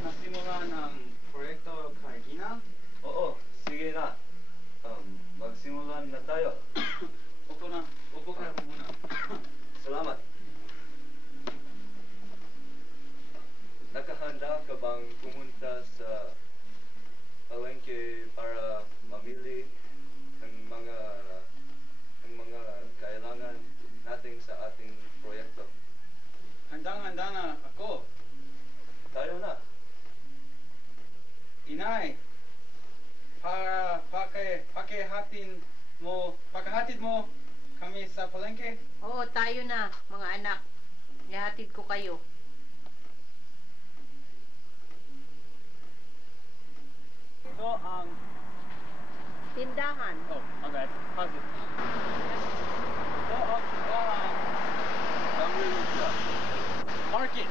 nasimulan ang proyekto kay Ginang? Oo, sige na. Magsimulan na tayo. Upo na. Upo ka muna. Salamat. Nakahanda ka bang pumunta sa palengke para mamili ng mga kailangan natin sa ating proyekto? Handang-handa na ako. Tayo na. Inay, para pakahatid mo kami sa palengke? Oo, tayo na, mga anak. Ihatid ko kayo. Ito ang... Tindahan. Oh, okay. Positive. Ito ang tindahan ng Lucia. Market.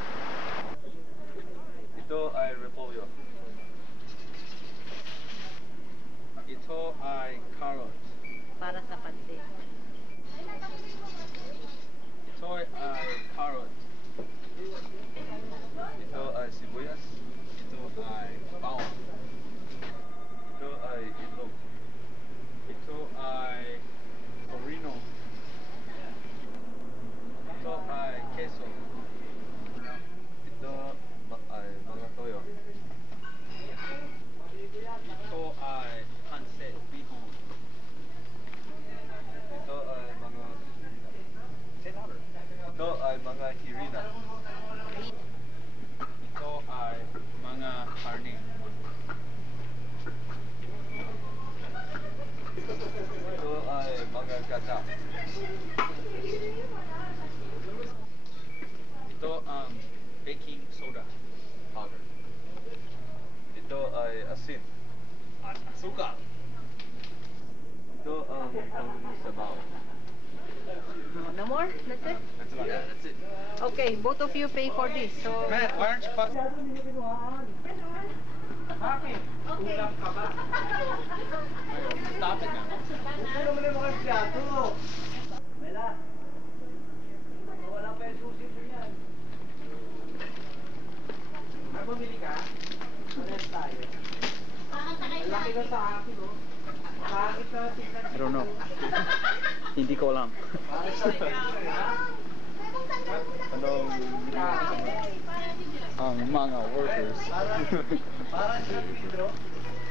Ito ay repolyo. Ito ay carrot. Para sa pansit. Ito ay carrot. Ito ay sibuyas. Ito ay bawang. Ito ay itlog. Ito ay torino. Ito ay queso. Ito ay mga toyo. Ito ay pancit bihon. Ito ay mga... Ito ay mga hirina. Ito ay mga karne. Ito ay mga gata. Ito ang baking soda powder. Ito ay asin. At asukal. Ito ang pangsabaw. No more? That's it? That's about Yeah, it. that's it. Okay, both of you pay for this. So, Matt, why aren't you Happy. Okay. Ulam ka ba? Stop it now. Ito naman yung mga siyato. Mela. Wala pa yung susi ko yan. Ay, bumili ka? Pares tayo. Laki na sa akin, oh. Bakit na tingnan? I don't know. Hindi ko alam. Pares sa akin, ha? Anong Ang mga workers. Para sa Pedro.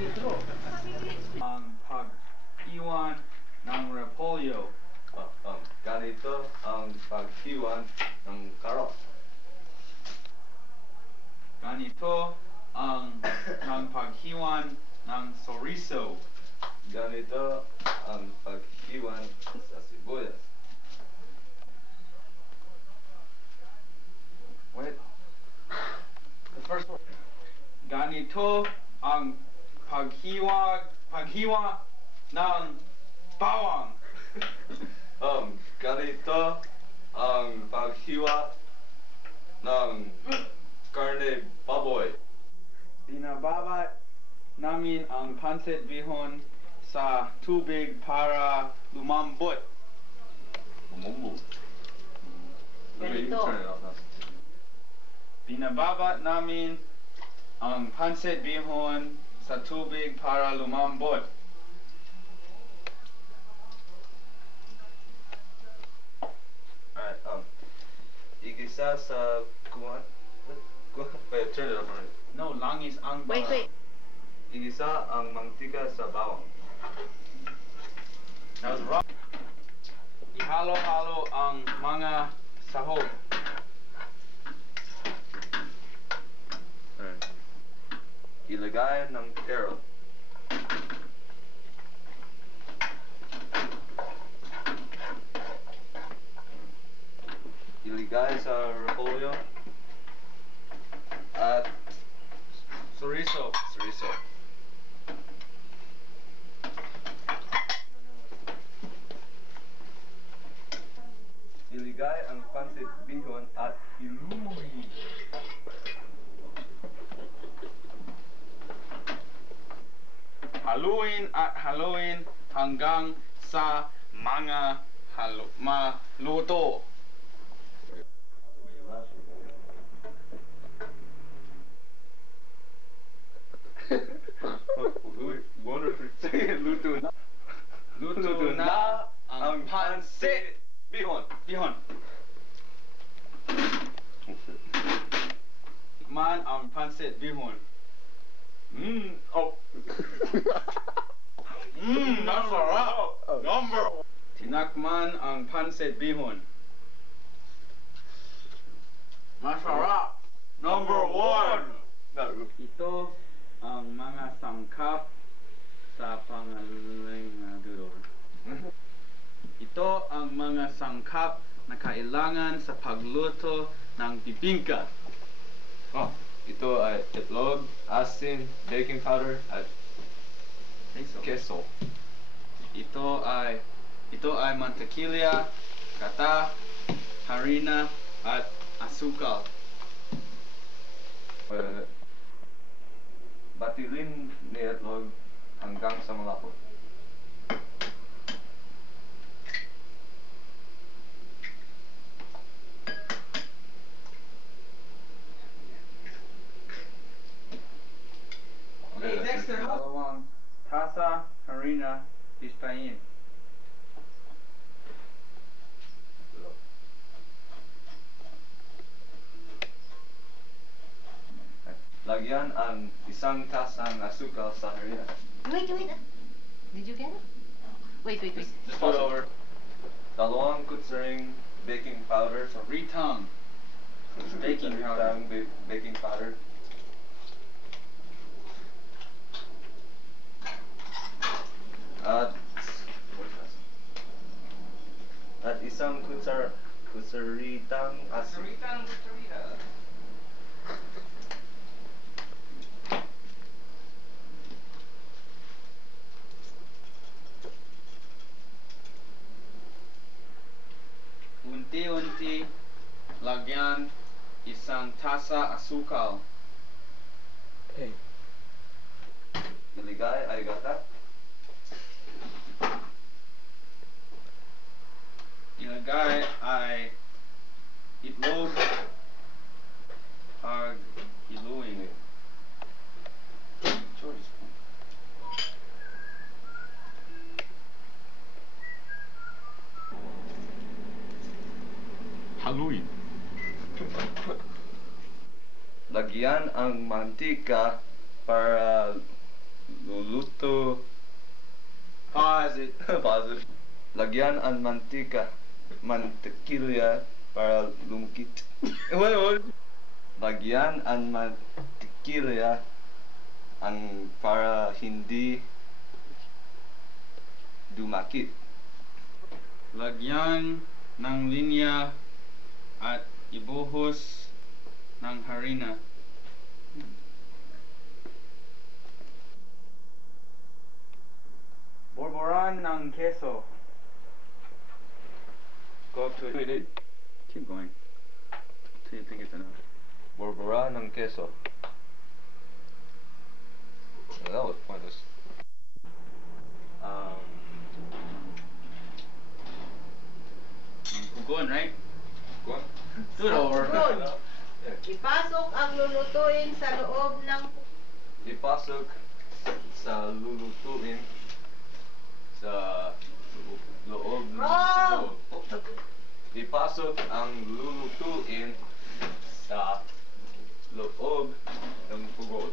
Pedro. Ang pag-iwan ng repolyo. ganito ang paghiwan ng karot. Ganito ang paghiwan ng chorizo. Ganito ang paghiwan sa sibuyas. Wait. The first one. Ganito ang paghiwa ng bawang. Ganito ang paghiwa ng karne baboy. Binababa namin ang pancit bihon sa tubig para lumambot. Ganito. Binababa namin ang pancit bihon sa tubig para lumambot. Alright, igisa sa kuwan. Wait, turn it up. No, langis ang wait, bawang. wait. Igisa ang mantika sa bawang. That was wrong. Ihalo-halo ang mga sahog. Alright. Ilagay ng carrot. Ilagay sa repolyo at Chorizo. chorizo. Iligay ang pancit bihon at iluwi. Haluin at haluin hanggang sa mga maluto. Masarap! Number! Tinakman ang pancit bihon. Masarap! Number 1! Ito ang mga sangkap sa pangalingaduro. Ito ang mga sangkap na kailangan sa pagluto ng bibingka. Oh, ito ay itlog, asin, baking powder, at queso. Ito ay mantequilla, gata, harina, at asukal. Batilin ni itlog hanggang sa malapot. Okay, Dexter, Dalawang tasa harina pistahin. Lagyan ang isang tasang asukal sa harina. Wait. Did you get it? Wait. Just put over. Dalawang kutsaring baking powder. Ritang. Baking powder. Baking powder. At isang kutsaritang asin. Unti-unti lagyan isang tasa asukal. Okay. Iligay ay gata. Ilagay ay itlog pag iluin. Haluin. Lagyan ang mantika para luluto. Pause it. Pause. Lagyan ang mantequilla para lumikit. What? Lagyan ang mantequilla para hindi dumakit. Lagyan ng linya at ibuhos ng harina. Borboran ng queso. Go up to it. Wait. Keep going. Till you think it's enough. Borbora ng queso. Well, that was pointless. Going right? Go on. Do it over. Good. Ipasok ang lulutuin sa loob ng Ipasok sa lulutuin sa loob ng Wrong! pugo. Ipasok ang lulutuin sa loob ng pugo.